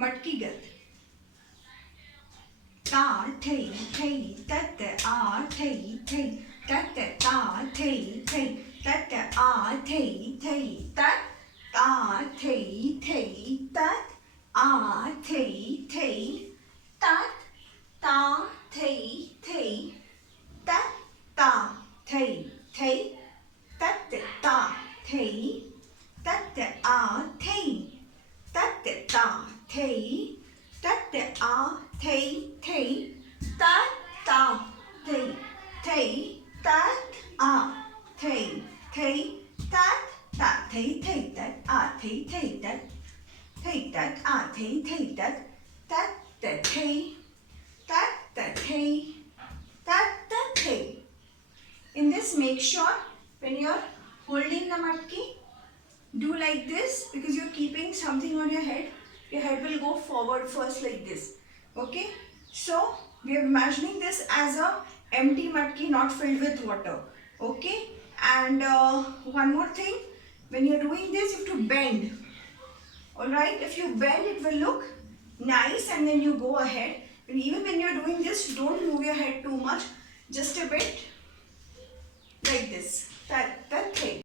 मटकी गत ता थई थई तत आ थई थई तत ता थई थई तत आ थई थई तत ता थई थई तत आ थई थई तत ता थई थई तत ता थई थई तत ता थई तत आ थई तत ता थई तत आ थई थई तत ता थई थई तत आ थई थई तत ता थई थई तत आ थई थई तत आ थई थई तत तत थई तत थई तत थई. In this, make sure when you're holding the matki, do like this because you're keeping something on your head. Your head will go forward first like this. Okay? So, we are imagining this as a empty matki not filled with water. Okay? And one more thing, when you're doing this, you have to bend. Alright? If you bend, it will look nice and then you go ahead. And even when you're doing this, don't move your head too much. Just a bit. Like this. That thing.